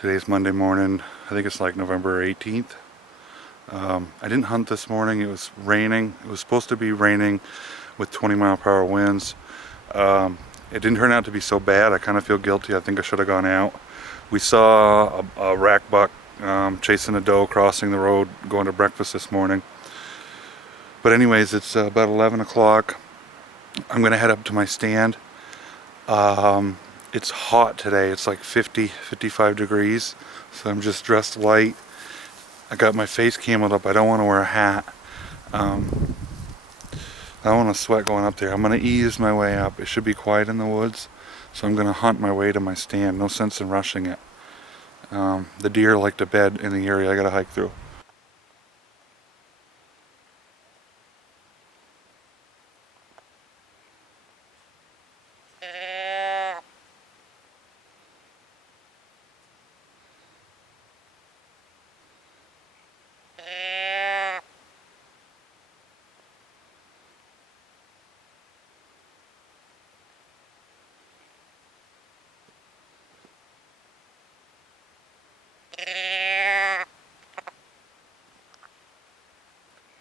Today's Monday morning. I think it's like November 18th. I didn't hunt this morning. It was raining. It was supposed to be raining with 20-mile-per-hour winds. It didn't turn out to be so bad. I kind of feel guilty. I think I should have gone out. We saw a rack buck chasing a doe crossing the road going to breakfast this morning. But anyways, it's about 11 o'clock. I'm going to head up to my stand. It's hot today. It's like 55 degrees. So I'm just dressed light. I got my face cameled up. I don't want to wear a hat. I don't want to sweat going up there. I'm going to ease my way up. It should be quiet in the woods. So I'm going to hunt my way to my stand. No sense in rushing it. The deer like to bed in the area I got to hike through.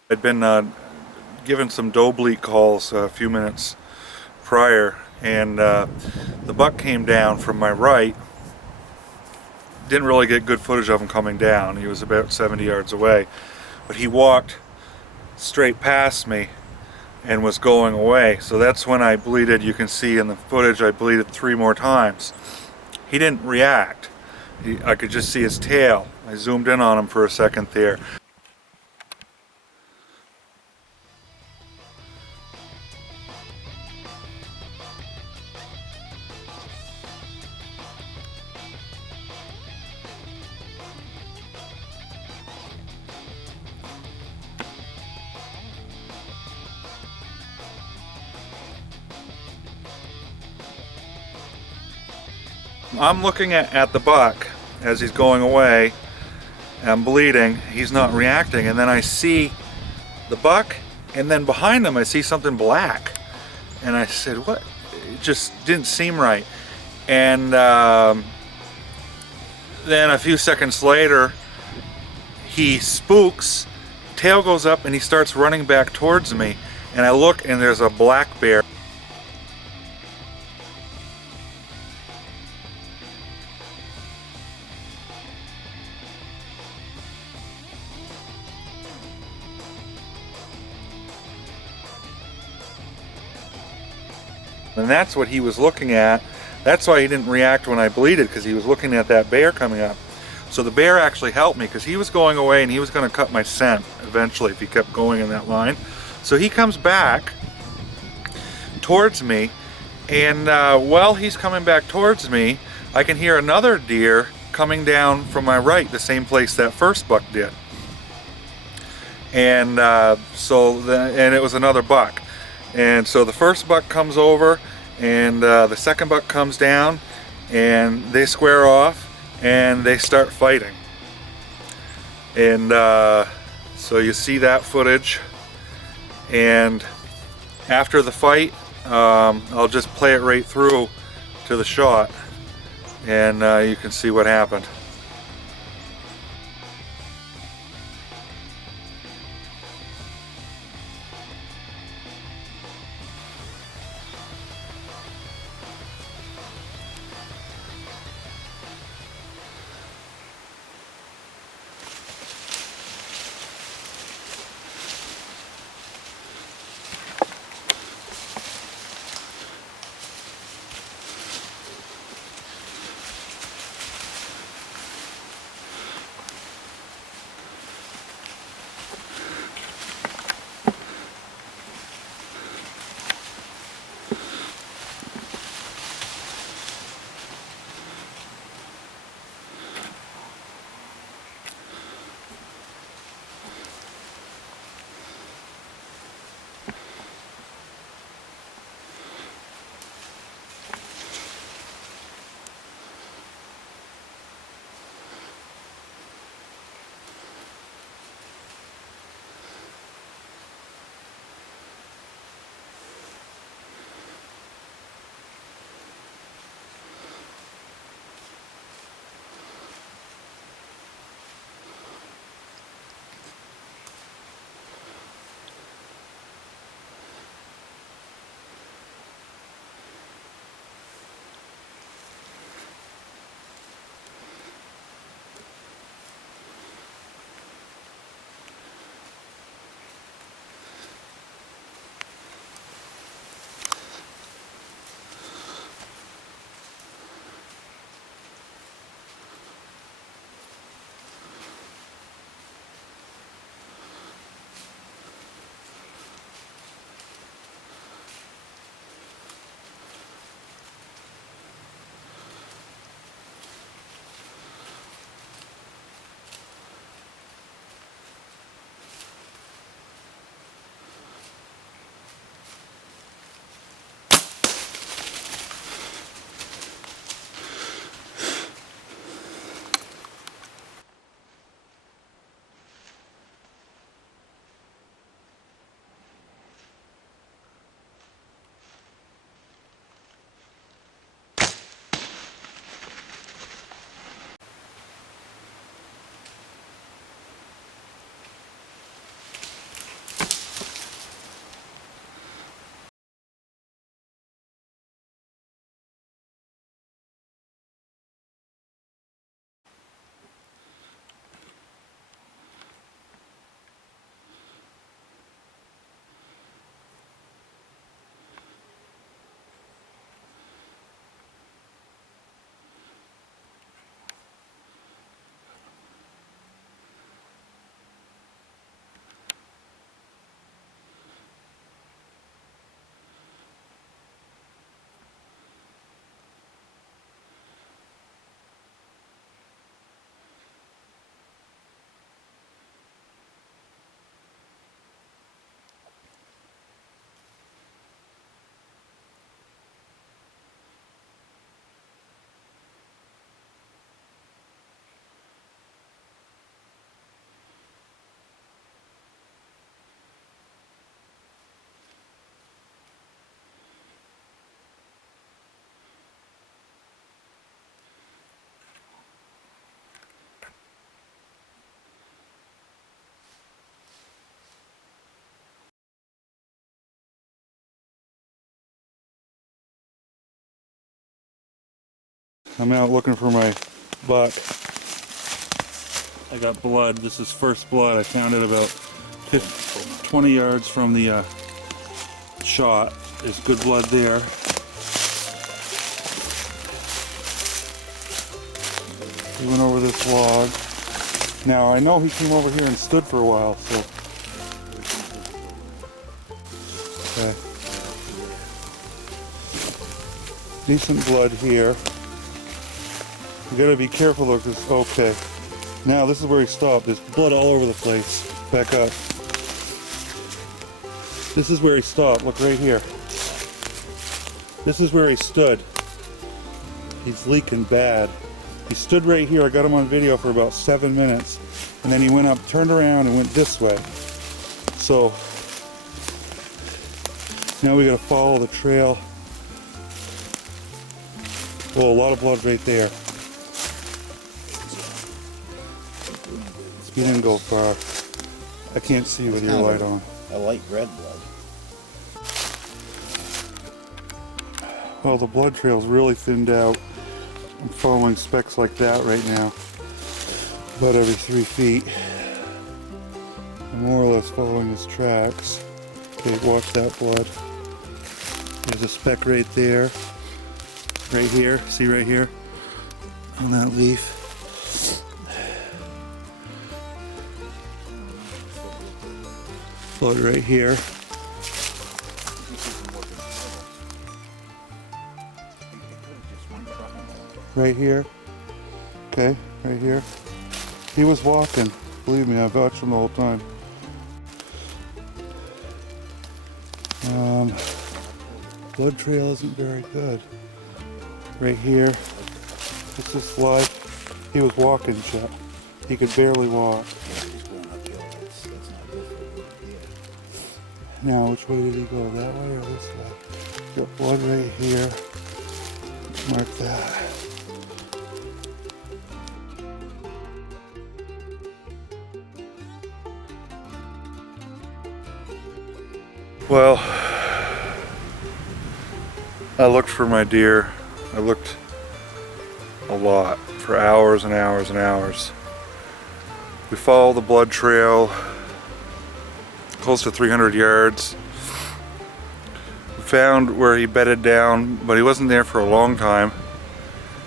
I'd been given some doe bleat calls a few minutes prior, and the buck came down from my right. Didn't really get good footage of him coming down. He was about 70 yards away, but he walked straight past me and was going away. So that's when I bleated. You can see in the footage I bleated 3 more times. He didn't react. I could just see his tail. I zoomed in on him for a second there. I'm looking at the buck as he's going away, and I'm bleeding. He's not reacting, and then I see the buck, and then behind him I see something black, and I said, what? It just didn't seem right. And then a few seconds later he spooks, tail goes up, and he starts running back towards me, and I look and there's a black bear. And that's what he was looking at. That's why he didn't react when I bleated, because he was looking at that bear coming up. So the bear actually helped me, because he was going away and he was going to cut my scent eventually if he kept going in that line. So he comes back towards me, and while he's coming back towards me, I can hear another deer coming down from my right, the same place that first buck did. And and it was another buck. And so the first buck comes over, and the second buck comes down, and they square off and they start fighting. And so you see that footage, and after the fight I'll just play it right through to the shot, and you can see what happened. I'm out looking for my buck. I got blood. This is first blood. I found it about 20 yards from the shot. There's good blood there. He went over this log. Now I know he came over here and stood for a while, so. Okay. Decent blood here. You gotta be careful though, because, okay. Now this is where he stopped. There's blood all over the place. Back up. This is where he stopped. Look right here. This is where he stood. He's leaking bad. He stood right here. I got him on video for about 7 minutes. And then he went up, turned around, and went this way. So now we gotta follow the trail. Oh, a lot of blood right there. He didn't go far. I can't see with your light on. A light red blood. Well, the blood trail's really thinned out. I'm following specks like that right now. About every 3 feet. I'm more or less following his tracks. Okay, watch that blood. There's a speck right there. Right here. See right here? On that leaf. Blood right here. Right here. Okay, right here. He was walking. Believe me, I've watched him the whole time. Blood trail isn't very good. Right here. It's just blood. He was walking, Chuck. He could barely walk. Now, which way did he go? That way or this way? Got blood right here. Mark that. Well, I looked for my deer. I looked a lot for hours and hours and hours. We followed the blood trail close to 300 yards. We found where he bedded down, but he wasn't there for a long time.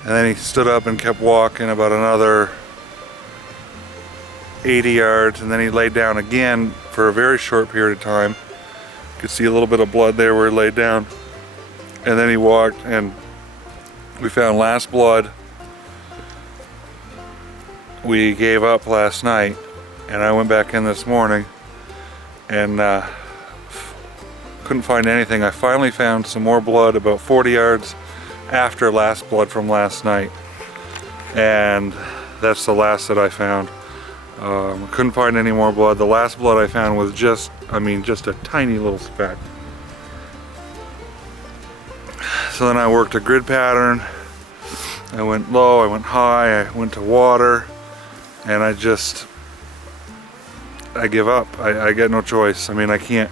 And then he stood up and kept walking about another 80 yards, and then he laid down again for a very short period of time. You could see a little bit of blood there where he laid down. And then he walked, and we found last blood. We gave up last night, and I went back in this morning and couldn't find anything. I finally found some more blood about 40 yards after last blood from last night, and that's the last that I found. Couldn't find any more blood. The last blood I found was just a tiny little speck. So then I worked a grid pattern. I went low, I went high, I went to water, and I give up. I get no choice. I mean, I can't.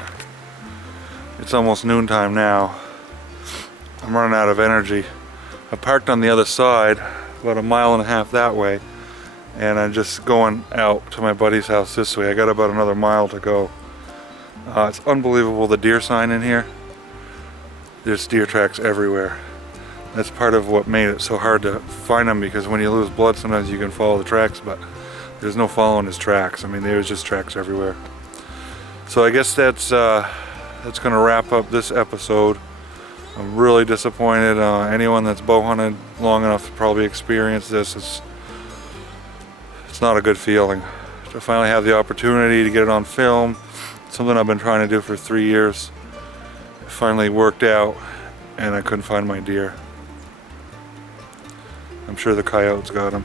It's almost noontime now. I'm running out of energy. I parked on the other side, about 1.5 miles that way, and I'm just going out to my buddy's house this way. I got about another mile to go. It's unbelievable, the deer sign in here. There's deer tracks everywhere. That's part of what made it so hard to find them, because when you lose blood, sometimes you can follow the tracks, but there's no following his tracks. I mean, there's just tracks everywhere. So I guess that's gonna wrap up this episode. I'm really disappointed. Anyone that's bow hunted long enough to probably experience this, it's not a good feeling. To finally have the opportunity to get it on film, something I've been trying to do for 3 years. It finally worked out, and I couldn't find my deer. I'm sure the coyotes got him.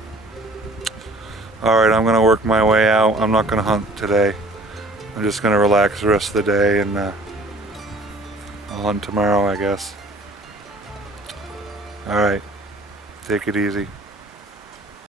Alright, I'm gonna work my way out. I'm not gonna hunt today. I'm just gonna relax the rest of the day, and I'll hunt tomorrow, I guess. Alright, take it easy.